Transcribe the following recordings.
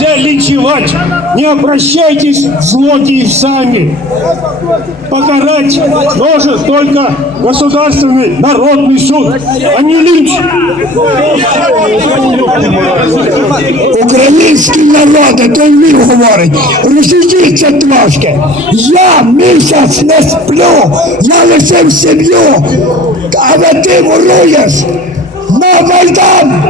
нельзя линчевать. Не обращайтесь, злодеи, сами. Покарать может только государственный народный суд, а не линч. Український народ, то й він говорить, розійдіться трошки. Я місяць не сплю, я лишив сім'ю, але ти воруєш на Майдан.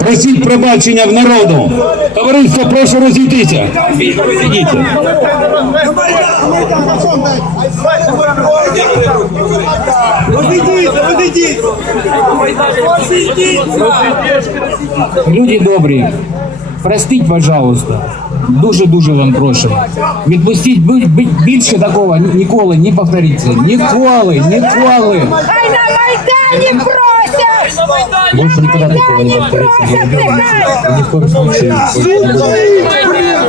Просіть пробачення в народу. Товариство, прошу розійтися. Люди добрі, простіть, пожалуйста. Дуже-дуже вам прошу. Відпустіть бі- бі- більше такого ніколи не повториться. Ніколи, ніколи. Хай на Майдані просять! Больше никогда такого не повторится. Я уверен, что ни в коем случае.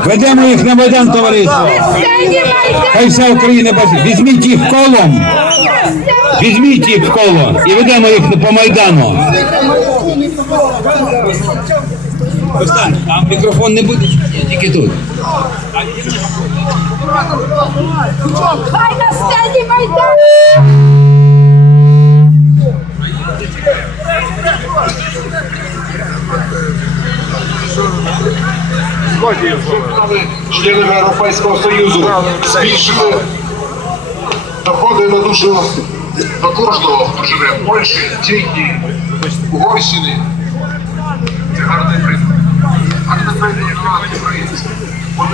Ведемо їх на Майдан, товариство. Хай вся Україна бачить. Візьміть їх колом. Візьміть їх в коло і ведемо їх по Майдану. Там мікрофон не буде, тільки тут. Хай на членами Європейського Союзу збільшили доходи на душу до кожного, хто живе в Польщі, Чехії, Угорщині. Це гарний приклад. А тепер є нас, українці. Вони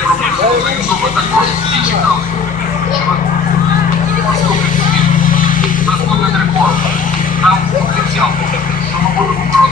Європейського Союзу ми також всі чекали,